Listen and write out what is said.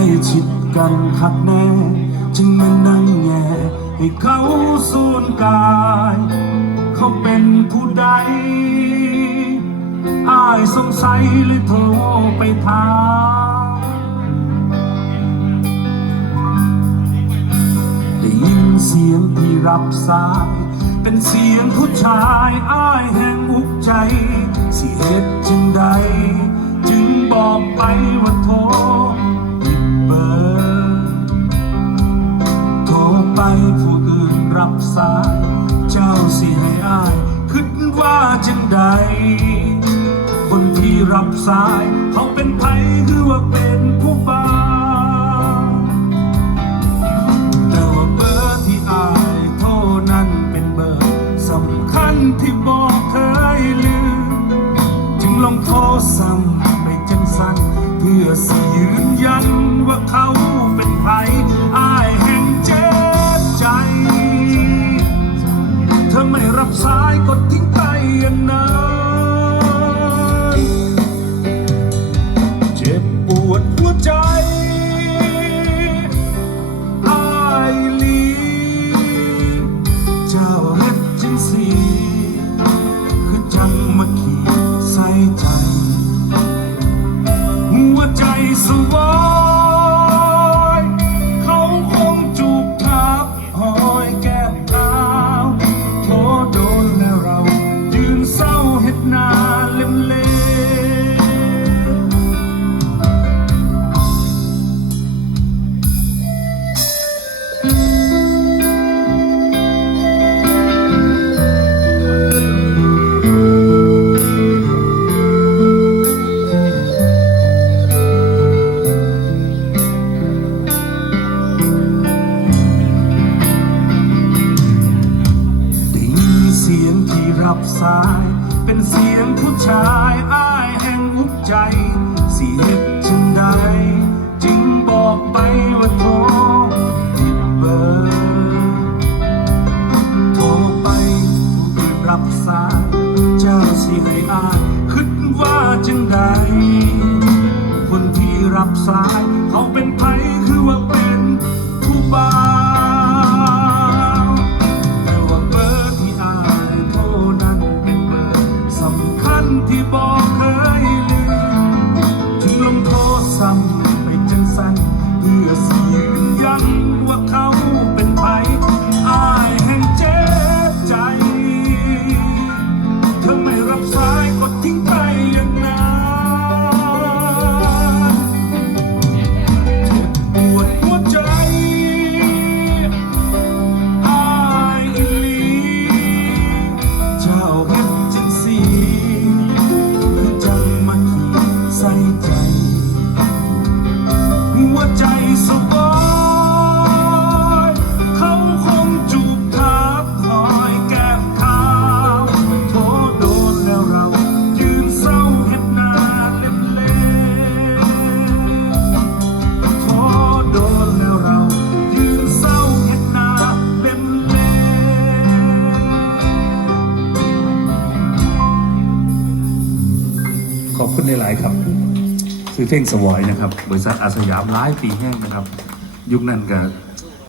ล้ชิดกันคักแน่ จึงมานั่งแง่ให้เขาสูญกาย เขาเป็นผู้ใดอายสงสัยเลยโทรไปถามได้ยินเสียงที่รับสาย เป็นเสียงผู้ชายอ้ายแห่งอุกใจ สิเหตุจึงใด จึงบอกไปว่าโทร ไปผู้อื่นรับสาย เจ้าสิให้อายคิดว่าจังใด คนที่รับสาย เขาเป็นไผหรือว่าเป็นผู้บ้าแต่ว่าเบอร์ที่อายโทรนั้นเป็นเบอร์สำคัญที่บอกเคยลืม จึงลองโทรซ้ำไปจังสันเพื่อสิยืนยันว่าเขา เศร้าเฮ็ดหน้าเล่มเล่ รับสาย เป็นเสียงผู้ชายอ้ายแห่งหุกใจเสียงจึงใดจึงบอกไปว่าโทรผิดเบอร์ โทรไปผู้รับสาย เจ้าสิให้อ้ายคิดว่าจังใดคนที่รับสาย เขาเป็นไผคือว่าเป็นผู้บ่า โขอบคุณหลายครับ คือเท่งสวอยนะครับ บริษัทอาสยามหลายปีแห้งนะครับ ยุคนั้นกับ